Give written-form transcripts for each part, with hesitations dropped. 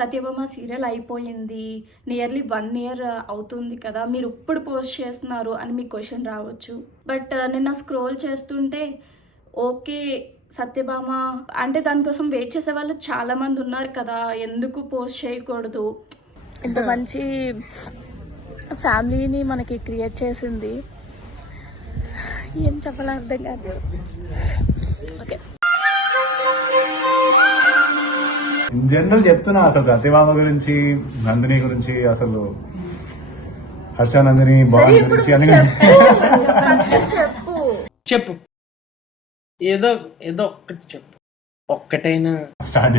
Satyabhama serial అయిపోయింది, nearly 1 year అవుతుంది కదా, మీరు ఇప్పుడు పోస్ట్ చేస్తున్నారు అని మీకు క్వశ్చన్ రావచ్చు. బట్ నిన్న స్క్రోల్ చేస్తుంటే ఓకే సత్యభామ అంటే దానికోసం వెయిట్ చేసే వాళ్ళు చాలామంది ఉన్నారు కదా, ఎందుకు పోస్ట్ చేయకూడదు, ఇంత మంచి ఫ్యామిలీని మనకి క్రియేట్ చేసింది, ఏం చెప్పాలో అర్థం కాదు. ఓకే ఇన్ జనరల్ చెప్తున్నా అసలు సత్యభామ గురించి, నందిని గురించి, అసలు హర్ష నందిని బాండ్ గురించి అని చెప్పు, ఏదో ఏదో ఒక్కటి చెప్పు, ఒక్కటైనా స్టార్ట్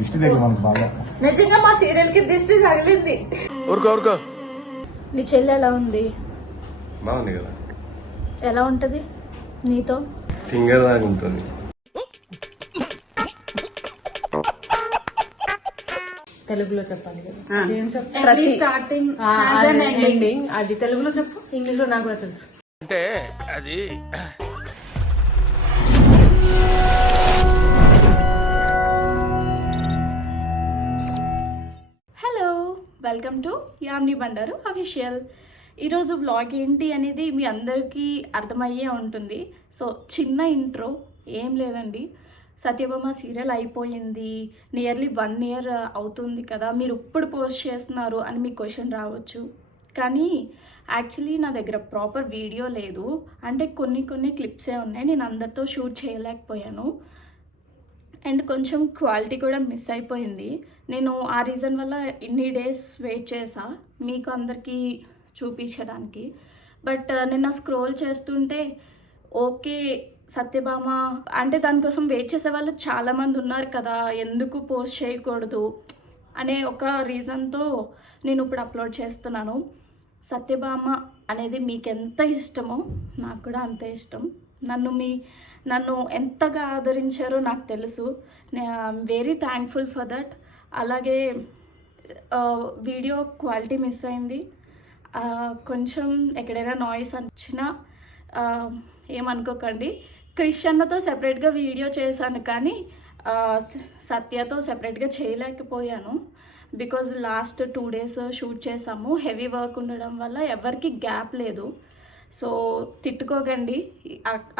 దిష్టి దగ్గర మనకు బాగా నిజంగా మా సీరియల్ కి దిష్టి తగిలింది. ఊరుకో నీ చెల్లి ఎలా ఉంది? బాగుంది కదా, ఎలా ఉంటది నీతో? ఫింగర్ దాకా ఉంటుంది. తెలుగులో చెప్పాలి కదా, స్టార్టింగ్ ఎండింగ్ అది తెలుగులో చెప్పు, ఇంగ్లీష్ లో నాకు కూడా తెలుసు. అంటే అది hello, welcome to Yamini Bandaru official. ఈరోజు వ్లాగ్ ఏంటి అనేది మీ అందరికీ అర్థమయ్యే ఉంటుంది. సో చిన్న ఇంట్రో, ఏం లేదండి, సత్యభామ సీరియల్ అయిపోయింది, నియర్లీ 1 ఇయర్ అవుతుంది కదా, మీరు ఇప్పుడు పోస్ట్ చేస్తున్నారు అని మీకు క్వశ్చన్ రావచ్చు. కానీ యాక్చువల్లీ నా దగ్గర ప్రాపర్ వీడియో లేదు, అంటే కొన్ని క్లిప్సే ఉన్నాయి, నేను అందరితో షూట్ చేయలేకపోయాను అండ్ కొంచెం క్వాలిటీ కూడా మిస్ అయిపోయింది. నేను ఆ రీజన్ వల్ల ఇన్ని డేస్ వెయిట్ చేసా మీకు అందరికీ చూపించడానికి. బట్ నిన్న స్క్రోల్ చేస్తుంటే ఓకే సత్యభామ అంటే దానికోసం వెయిట్ చేసే వాళ్ళు చాలామంది ఉన్నారు కదా, ఎందుకు పోస్ట్ చేయకూడదు అనే ఒక రీజన్తో నేను ఇప్పుడు అప్లోడ్ చేస్తున్నాను. సత్యభామ అనేది మీకు ఎంత ఇష్టమో నాకు కూడా అంతే ఇష్టం. నన్ను ఎంతగా ఆదరించారో నాకు తెలుసు, I'm very thankful for that. అలాగే వీడియో క్వాలిటీ మిస్ అయింది, కొంచెం ఎక్కడైనా నాయిస్ వచ్చినా ఏమనుకోకండి. క్రిషన్నతో సెపరేట్గా వీడియో చేశాను కానీ సత్యతో సెపరేట్గా చేయలేకపోయాను. బికాజ్ లాస్ట్ 2 days షూట్ చేసాము, హెవీ వర్క్ ఉండడం వల్ల ఎవరికి గ్యాప్ లేదు. సో తిట్టుకోకండి,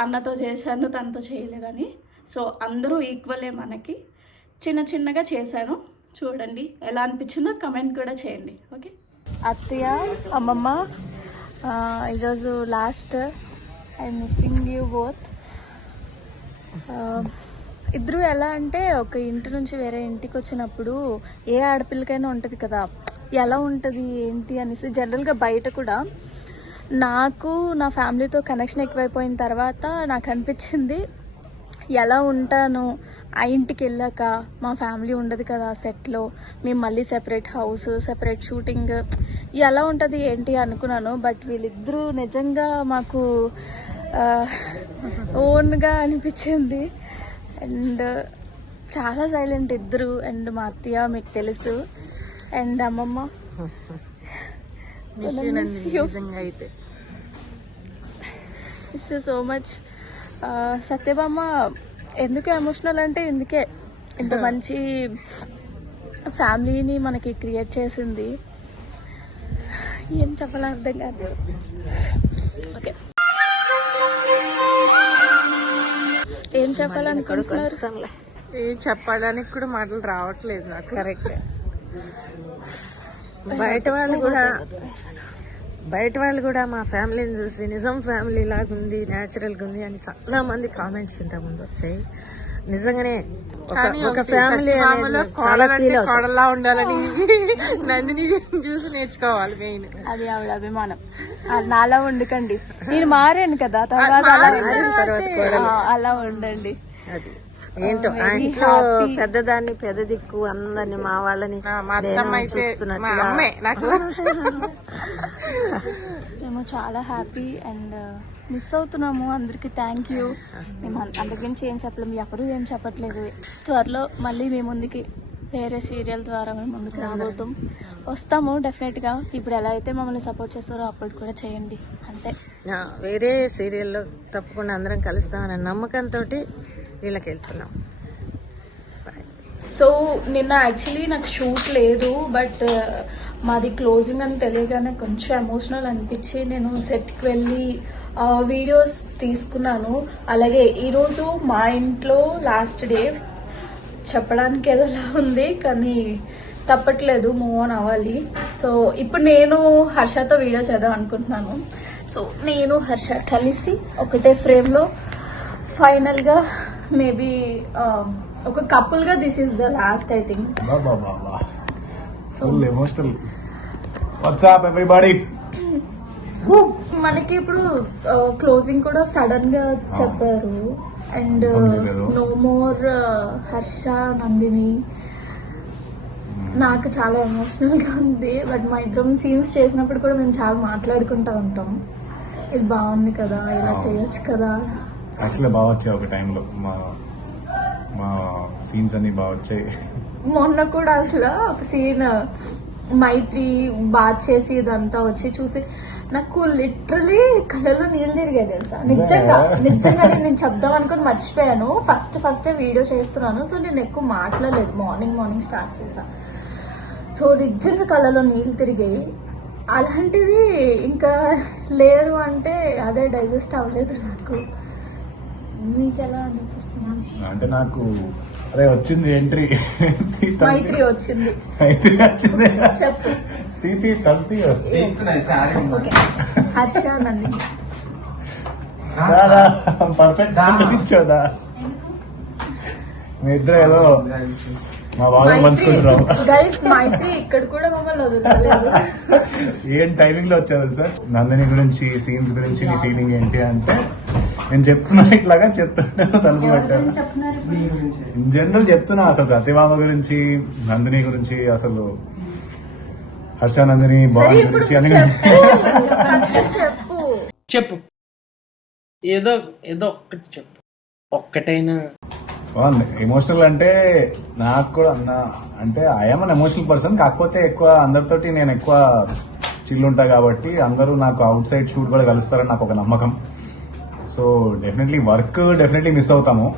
అన్నతో చేశాను తనతో చేయలేదని. సో అందరూ ఈక్వలే మనకి, చిన్నగా చేశాను. చూడండి ఎలా అనిపించిందో కమెంట్ కూడా చేయండి. ఓకే అత్తయ్య, అమ్మమ్మ, ఈరోజు last, I missing you both. ఇద్దరు ఎలా అంటే ఒక ఇంటి నుంచి వేరే ఇంటికి వచ్చినప్పుడు ఏ ఆడపిల్లకైనా ఉంటుంది కదా, ఎలా ఉంటుంది ఏంటి అనేసి. జనరల్గా బయట కూడా నాకు నా ఫ్యామిలీతో కనెక్షన్ ఎక్కువైపోయిన తర్వాత నాకు అనిపించింది ఎలా ఉంటాను ఆ ఇంటికి వెళ్ళాక, మా ఫ్యామిలీ ఉండదు కదా సెట్లో, మేము మళ్ళీ సెపరేట్ హౌస్, సెపరేట్ షూటింగ్, ఎలా ఉంటుంది ఏంటి అనుకున్నాను. బట్ వీళ్ళిద్దరూ నిజంగా మాకు ఓన్గా అనిపించింది. అండ్ చాలా సైలెంట్ ఇద్దరు. అండ్ మా అత్తయ్య మీకు తెలుసు, అండ్ అమ్మమ్మ అయితే మిస్ సో మచ్. సత్యభామ ఎందుకు ఎమోషనల్ అంటే ఇందుకే, ఇంత మంచి ఫ్యామిలీని మనకి క్రియేట్ చేసింది, ఏం చెప్పాలో అర్థం కాదు. ఓకే ఏం చెప్పాలనుకుంటున్నారు? ఏం చెప్పడానికి కూడా మాటలు రావట్లేదు నాకు. కరెక్ట్. బయట వాళ్ళు కూడా మా ఫ్యామిలీని చూసి నిజం ఫ్యామిలీ లాగా ఉంది, న్యాచురల్గా ఉంది అని చాలా మంది కామెంట్స్ ఇంతకుముందు వచ్చాయి. నిజంగానే ఒక ఫ్యామిలీ కోడలా ఉండాలని నందిని చూసి నేర్చుకోవాలి. మెయిన్ అది ఆవిడ అభిమానం. నాలా ఉండకండి, నేను మారాను కదా తర్వాత అలా ఉండండి. అది ఏంటో ఆ ఇంట్లో పెద్దదాన్ని, పెద్ద దిక్కు, అందరిని, మా వాళ్ళని మేము చాలా హ్యాపీ అండ్ మిస్ అవుతున్నాము. అందరికి థ్యాంక్ యూ. మేము అంతకుమించి ఏం చెప్పలేము, ఎవరు ఏం చెప్పట్లేదు. త్వరలో మళ్ళీ మీ ముందుకి వేరే సీరియల్ ద్వారా మేము ముందుకు వస్తాము డెఫినెట్గా. ఇప్పుడు ఎలా అయితే మమ్మల్ని సపోర్ట్ చేస్తారో అప్పుడు కూడా చేయండి, అంతే. వేరే సీరియల్లో తప్పకుండా అందరం కలుస్తామన్న నమ్మకంతో వీళ్ళకి వెళ్తున్నాం. సో నిన్న యాక్చువల్లీ నాకు షూట్ లేదు, బట్ మాది క్లోజింగ్ అని తెలియగానే కొంచెం ఎమోషనల్ అనిపించి నేను సెట్కి వెళ్ళి వీడియోస్ తీసుకున్నాను. అలాగే ఈరోజు మా ఇంట్లో లాస్ట్ డే, చెప్పడానికి ఏదోలా ఉంది కానీ తప్పట్లేదు, మూవ్ ఆన్ అవ్వాలి. సో ఇప్పుడు నేను హర్షతో వీడియో చేద్దాం అనుకుంటున్నాను. సో నేను హర్ష కలిసి ఒకటే ఫ్రేమ్లో ఫైనల్గా మేబీ ఒక కపుల్గా this is the last I think. Full emotional. What's up everybody. మనకి ఇప్పుడు క్లోజింగ్ కూడా సడన్ గా చెప్పారు and no more Harsha Nandini. నాకు చాలా ఎమోషనల్ గా ఉంది, బట్ మా ఇద్దరం సీన్స్ చేసినప్పుడు కూడా మేము చాలా మాట్లాడుకుంటా ఉంటాం. ఇది బాగుంది కదా, ఇలా చేయొచ్చు కదా. యాక్చువల్లీ బాగా వచ్చాయి ఒక టైంలో మా సీన్స్ అన్ని బాగా వచ్చాయి. మొన్న కూడా అసలు ఒక సీన్ మైత్రి బాత్ చేసి ఇదంతా వచ్చి చూసి నాకు లిటరలీ కళ్ళలో నీళ్ళు తిరిగాయి తెలుసా. నిజంగా నేను చెప్దాం అనుకుని మర్చిపోయాను. ఫస్ట్ వీడియో చేస్తున్నాను, సో నేను ఎక్కువ మాట్లాడలేదు. మార్నింగ్ స్టార్ట్ చేసా. సో నిజంగా కళ్ళలో నీళ్ళు తిరిగాయి. అలాంటిది ఇంకా లేరు అంటే అదే డైజెస్ట్ అవ్వలేదు నాకు. మీకు ఎలా అనిపిస్తుంది? అంటే నాకు అరే వచ్చింది ఎంట్రీ, మైత్రి వచ్చింది. వచ్చింది చెప్పు. తీతి తల్తి ఓకే, హర్ష నందిని పర్ఫెక్ట్ ఇచ్చోదా. మీ ఇద్దరు ఏదో మా బాగా పంచుకుంటున్నాం. గైస్ మైత్రి ఇక్కడ కూడా మమ్మల్ని వదులుతలేదు. ఏం టైమింగ్ లో వచ్చారు సార్? నందిని గురించి, సీన్స్ గురించి నీ ఫీలింగ్ ఏంటి అంటే నేను చెప్తున్నా, ఇట్లాగా చెప్తున్నా తలుపు పెట్టాను. ఇన్ జనరల్ చెప్తున్నా అసలు సత్యభామ గురించి, నందిని గురించి, అసలు హర్ష నందిని బాండ్ గురించి అని. చెప్పు, ఏదో ఒక్కటి చెప్పు, ఒక్కటైనా. ఎమోషనల్ అంటే నాకు కూడా అంటే ఐఎమ్ అన్ ఎమోషనల్ పర్సన్. కాకపోతే ఎక్కువ అందరితోటి నేను ఎక్కువ చిల్ ఉంటా కాబట్టి అందరూ నాకు అవుట్ సైడ్ షూట్ కూడా కలుస్తారని నాకు ఒక నమ్మకం. సో డెఫినెట్లీ మిస్ అవుతాము.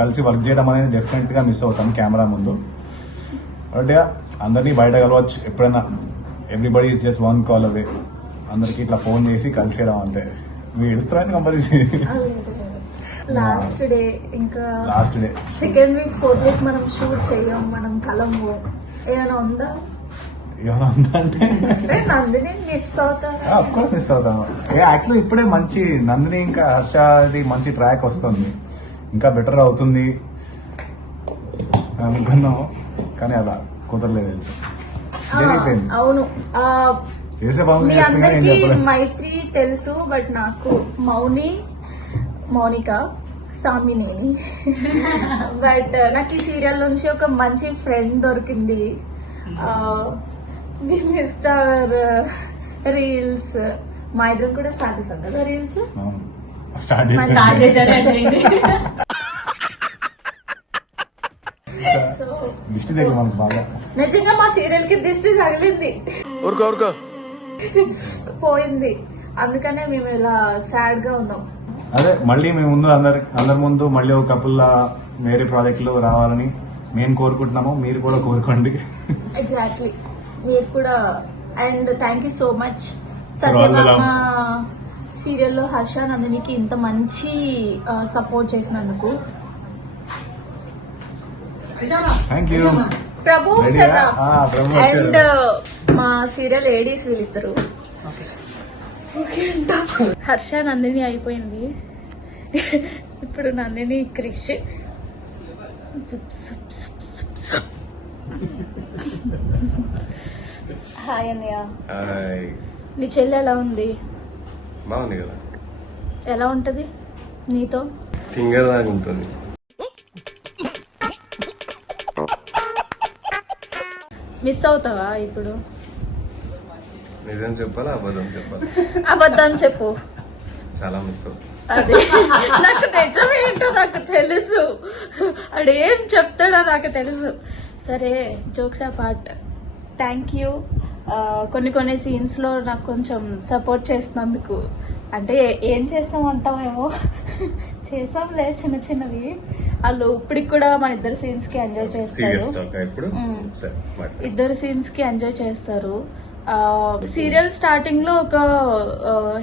కలిసి వర్క్ చేయడం అనేది డెఫినెట్ గా మిస్ అవుతాం కెమెరా ముందు. బట్ అందరినీ బయట కలవచ్చు ఎప్పుడైనా. Everybody is just one call away. అందరికి ఇట్లా ఫోన్ చేసి కలిసేయడం అంతే. మీరు ఏడుస్తారని కంపల్సరీ. లాస్ట్ డే ఇంకా last day, second week, fourth week మనం షూట్ చేయం, మనం కలము. ఏమైనా ఉందా? ఏమైనా ఉందంటే నందిని మిస్ అవుతారా? ఆఫ్ కోర్స్ మిస్ అవుతాము. యాక్చువల్లీ ఇప్పుడే మంచి నందిని ఇంకా హర్షది మంచి ట్రాక్ వస్తుంది, ఇంకా బెటర్ అవుతుంది అనుకున్నాము, కానీ అలా కుదరలేదు. జరిగిపోయింది. అవును, చేసే పనులు మీ చేస్తున్నా ఏం అందరికి చెప్పలేదు. మైత్రి తెలుసు, బట్ నాకు మౌనిక సామినేని. బట్ నాకు ఈ సీరియల్ నుంచి ఒక మంచి ఫ్రెండ్ దొరికింది. మిస్టర్ రీల్స్ మా ఇద్దరం కూడా స్టార్ట్ చేసాం కదా రీల్స్. స్టార్ట్ సో దిష్టి దగ్గర మనకు బాగా నిజంగా మా సీరియల్ కి దిష్టి తగిలింది, ఊరుకో పోయింది. అందుకనే మేము ఇలా సాడ్ గా ఉన్నాం. అదే మళ్ళీ మేము ముందు అందరి ముందు మళ్ళీ ఒక కపుల్ వేరే ప్రాజెక్ట్ లో రావాలని మేము కోరుకుంటున్నాము. మీరు కూడా కోరుకోండి. ఎగ్జాక్ట్లీ, మీరు కూడా. And thank you so much Satyabhama సీరియల్లో హర్ష నందినికి ఇంత మంచి సపోర్ట్ చేసినందుకు. Thank you. ప్రభు Ready సదా ఆ? ప్రభు వచ్చారు. అండ్ మా సీరియల్ ఏడీస్ వీళ్ళిద్దరు. హర్ష నందిని అయిపోయింది, ఇప్పుడు నందిని క్రిష్. హాయ్ అన్నయ్య. హాయ్. నీ చెల్లి ఎలా ఉంది? బాగుంది కదా, ఎలా ఉంటది నీతో? ఫింగర్ దాకా ఉంటుంది. మిస్ అవుతావా ఇప్పుడు? నిజం చెప్పాలా అబద్ధం చెప్పాలా? అబద్ధం చెప్పు. చాలా మిస్ అవుతుంది. అదే నాకు నిజమేంటో నాకు తెలుసు, అడేం చెప్తాడో నాకు తెలుసు. సరే, జోక్స్ అపార్ట్, థ్యాంక్ యూ కొన్ని కొన్ని సీన్స్లో నాకు కొంచెం సపోర్ట్ చేసినందుకు. అంటే ఏం చేస్తామంటామేమో చేసాంలే చిన్న చిన్నవి. వాళ్ళు ఇప్పటికి కూడా మన ఇద్దరు సీన్స్కి ఎంజాయ్ చేస్తారు. సీరియస్ టాక్ ఇప్పుడు ఇద్దరు సీన్స్కి ఎంజాయ్ చేస్తారు. సీరియల్ స్టార్టింగ్ లో ఒక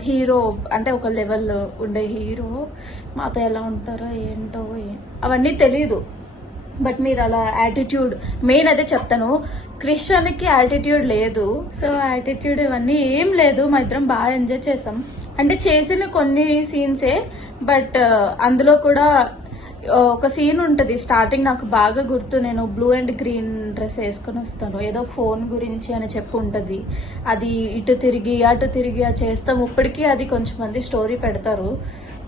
హీరో అంటే ఒక లెవెల్ ఉండే హీరో మాతో ఎలా ఉంటారో ఏంటో అవన్నీ తెలీదు. బట్ మీరు అలా యాటిట్యూడ్ మెయిన్ అదే చెప్తాను, క్రిస్టియన్కి యాటిట్యూడ్ లేదు. సో యాటిట్యూడ్ ఇవన్నీ ఏం లేదు, మా ఇద్దరం బాగా ఎంజాయ్ చేసాం. అంటే చేసిన కొన్ని సీన్సే, బట్ అందులో కూడా ఒక సీన్ ఉంటుంది స్టార్టింగ్ నాకు బాగా గుర్తు. నేను బ్లూ అండ్ గ్రీన్ డ్రెస్ వేసుకొని వస్తాను, ఏదో ఫోన్ గురించి అని చెప్పి ఉంటుంది. అది ఇటు తిరిగి అటు తిరిగి చేస్తాం. ఇప్పటికీ అది కొంచెం మంది స్టోరీ పెడతారు.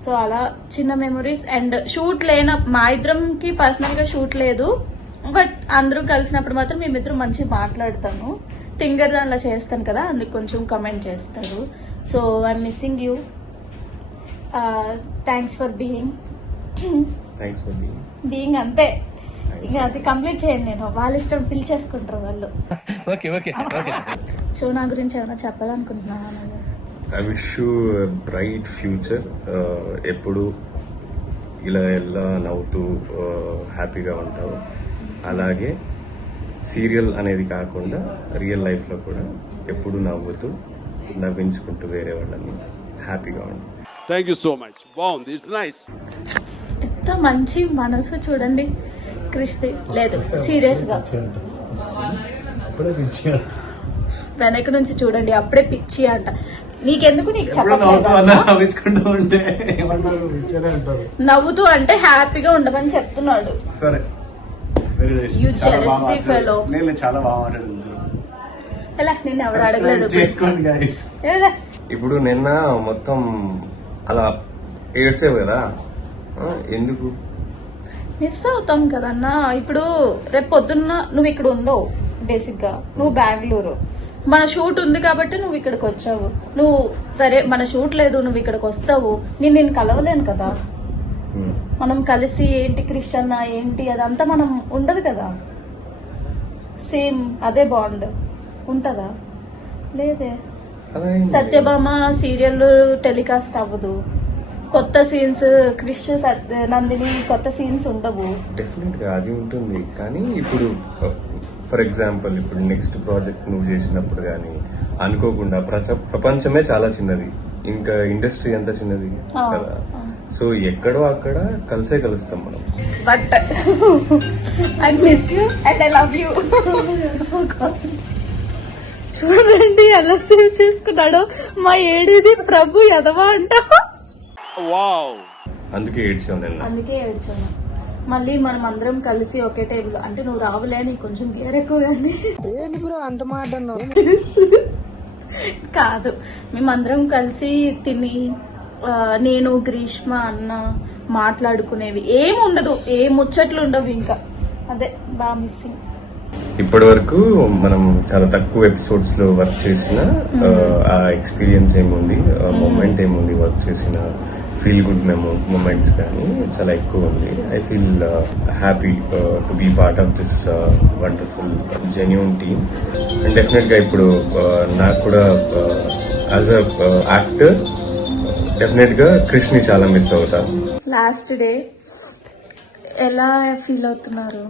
సో అలా చిన్న మెమరీస్. అండ్ షూట్ మా ఇద్దరంకి పర్సనల్గా షూట్ లేదు, బట్ అందరూ కలిసినప్పుడు మాత్రం మేమిద్దరం మంచిగా మాట్లాడతాను. థింగర్ దానిలో చేస్తాను కదా, అందుకు కొంచెం కమెంట్ చేస్తారు. So I'm missing you. Thanks for being being అంతే. ఇంకా అది కంప్లీట్ చేయండి, నేను వాళ్ళ ఇష్టం ఫిల్ చేసుకుంటారు వాళ్ళు. సో నా గురించి ఏమైనా చెప్పాలనుకుంటున్నాను. I wish you bright future. ఎప్పుడు ఇలా నవ్వుతూ హ్యాపీగా ఉంటావు. అలాగే సీరియల్ అనేది కాకుండా రియల్ లైఫ్లో కూడా ఎప్పుడు నవ్వించుకుంటూ వేరే వాళ్ళని హ్యాపీగా ఉంటావు. Thank you so much. బాగుంది, ఇట్స్ నైస్. ఎంత మంచి మనసు చూడండి కృష్ణ. లేదు సీరియస్ గా వెనక నుంచి చూడండి, అప్పుడే పిచ్చి అంట. నీకెందుకు, నీకు నవ్వుతూ అంటే హ్యాపీగా ఉండమని చెప్తున్నాడు. సరే You jealousy fellow. చాలా బాగా ఎలా నిన్ను ఎవరు అడగలేదు. చేసుకోండి guys. ఏదా? ఇప్పుడు నిన్న మొత్తం అలా ఏడ్చేవు కదా, ఎందుకు? మిస్ అవుతాం కదన్నా. ఇప్పుడు రేపు పొద్దున్న నువ్వు ఇక్కడ ఉండవు, బేసిక్ గా నువ్వు బెంగళూరు. మన షూట్ ఉంది కాబట్టి నువ్వు ఇక్కడికి వచ్చావు. నువ్వు సరే మన షూట్ లేదు, నువ్వు ఇక్కడికి వస్తావు, నేను కలవలేను కదా. మనం కలిసి ఏంటి క్రిస్టియన్ ఏంటి అదంతా మనం ఉండదు కదా. సేమ్ అదే బాండ్ ఉంటదా? లేదే. సత్యభామ సీరియల్ టెలికాస్ట్ అవ్వదు, కొత్త సీన్స్ నందిని కొత్త సీన్స్ ఉండవు. డెఫినెట్ గా అది ఉంటుంది. కానీ ఇప్పుడు ఫర్ ఎగ్జాంపుల్ ఇప్పుడు నెక్స్ట్ ప్రాజెక్ట్ నువ్వు చేసినప్పుడు కానీ అనుకోకుండా ప్రపంచమే చాలా చిన్నది, ఇంకా ఇండస్ట్రీ ఎంత చిన్నది కదా. సో ఎక్కడో అక్కడ కలుస్తాం మనం. But I miss you and I love you. చూడండి ఎలా సేవ్ చేసుకున్నాడు మా ఏడిది ప్రభు ఎదవా అంట. అందుకే ఏడ్చాను. మళ్ళీ మనం అందరం కలిసి ఒకే టైంలో, అంటే నువ్వు రావులే, నీకు కొంచెం గేర్ ఎక్కువ కానీ అంత మాట కాదు, మేమందరం కలిసి తిని నేను గ్రీష్మ అన్న మాట్లాడుకునేవి ఏం ఉండదు, ఏ ముచ్చట్లు ఉండవు. ఇంకా అదే బాగా మిస్సింగ్. ఇప్పటి వరకు మనం చాలా తక్కువ ఎపిసోడ్స్ లో వర్క్ చేసిన ఆ ఎక్స్పీరియన్స్ ఏముంది, మూమెంట్ ఏముంది, వర్క్ చేసిన ఫీల్ గుడ్ మూమెంట్స్ కానీ చాలా ఎక్కువ ఉంది. I feel happy to be part of this wonderful genuine team. And definite గా ఇప్పుడు నాకు కూడా యాజ్ అ యాక్టర్ డెఫినెట్ గా కృష్ణని చాలా మిస్ అవుతా. లాస్ట్ డే ఎలా ఫీల్ అవుతున్నారు?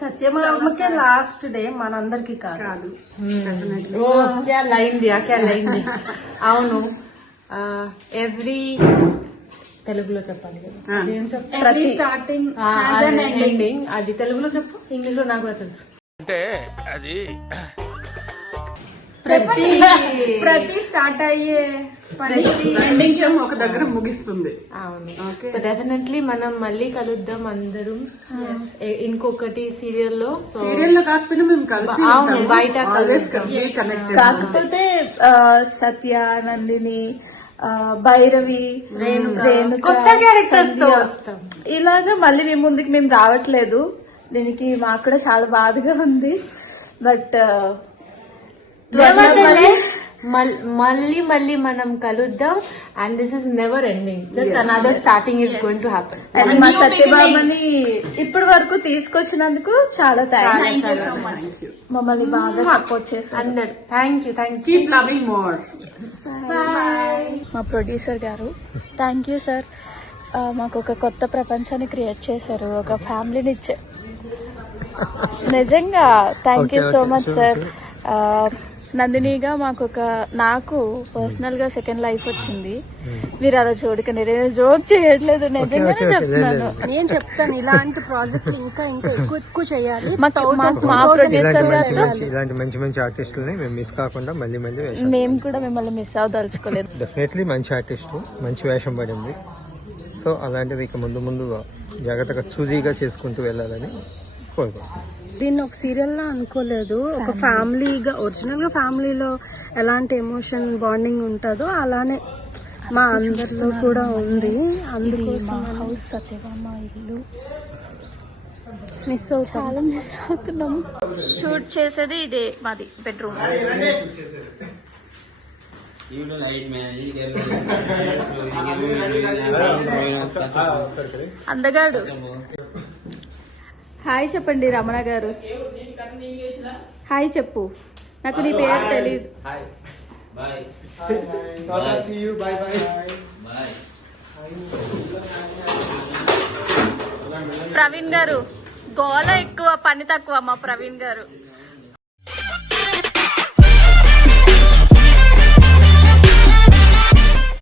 సత్యభామకే లాస్ట్ డే, మనందరికి కాదు. అవును, ఎవ్రీ తెలుగులో చెప్పాలి కదా, స్టార్టింగ్ ఎండింగ్. అది తెలుగులో చెప్పు, ఇంగ్లీష్ లో నాకు కూడా తెలుసు. అంటే అది ప్రతి స్టార్ట్ అయ్యే ఎండింగ్ ఒక దగ్గర ముగిస్తుంది. అవును. సో డెఫినెట్లీ మనం మళ్ళీ కలుద్దాం అందరం ఇంకొకటి సీరియల్లో. కాకపోతే మేము కలిసి బయట కాకపోతే సత్య, నందిని, భైరవి, కొత్త క్యారెక్టర్స్ తో వస్తాం. ఇలాగా మళ్ళీ మీ ముందుకు మేము రావట్లేదు. దీనికి మాకు కూడా చాలా బాధగా ఉంది. బట్ మళ్ళీ మనం కలుద్దాం. And this is never ending, just another starting is going to happen. And మా సత్యభామని ఇప్పటి వరకు తీసుకొచ్చినందుకు చాలా థ్యాంక్స్. మమ్మల్ని బాగా సపోర్ట్ చేశారు అందరు. Thank you. మా ప్రొడ్యూసర్ గారు థ్యాంక్ యూ సార్. మాకు ఒక కొత్త ప్రపంచాన్ని క్రియేట్ చేశారు, ఒక ఫ్యామిలీని ఇచ్చారు. నిజంగా thank you so much sir. నందినిగా నాకు పర్సనల్గా సెకండ్ లైఫ్ వచ్చింది. మీరు అలా చూడకండి, నేను జోక్ చేయట్లేదు, నిజంగానే చెప్తున్నాను. నేను చెప్తాను, ఇలాంటి ప్రాజెక్టులు ఇంకా ఎక్కువ చేయాలి. మా ప్రొడ్యూసర్ గారితో ఇలాంటి మంచి మంచి ఆర్టిస్టులని మేము మిస్ కాకుండా మళ్ళీ మేము కూడా మిమ్మల్ని మిస్ అవ్వదలుచుకోలేదు. డెఫినెట్లీ మంచి ఆర్టిస్టు, మంచి వేషం పడింది. సో అలాంటిది ఇక ముందు జాగ్రత్తగా చూజీగా చేసుకుంటూ వెళ్ళాలని కోరుకుంటున్నాను. దీన్ని ఒక సీరియల్ లా అనుకోలేదు, ఒక ఫ్యామిలీగా, ఒరిజినల్ గా ఫ్యామిలీలో ఎలాంటి ఎమోషన్ బాండింగ్ ఉంటుందో అలానే మా అందరిలో కూడా ఉంది. అందుకోసం హౌస్ సత్యభామ ఇల్లు చాలా మిస్ అవుతున్నాం. షూట్ చేసేది ఇదే మాది బెడ్రూమ్. అందగాడు హాయ్ చెప్పండి. రమణ గారు హాయ్ చెప్పు, నాకు నీ పేరు తెలియదు. ప్రవీణ్ గారు గోల ఎక్కువ పని తక్కువ. మా ప్రవీణ్ గారు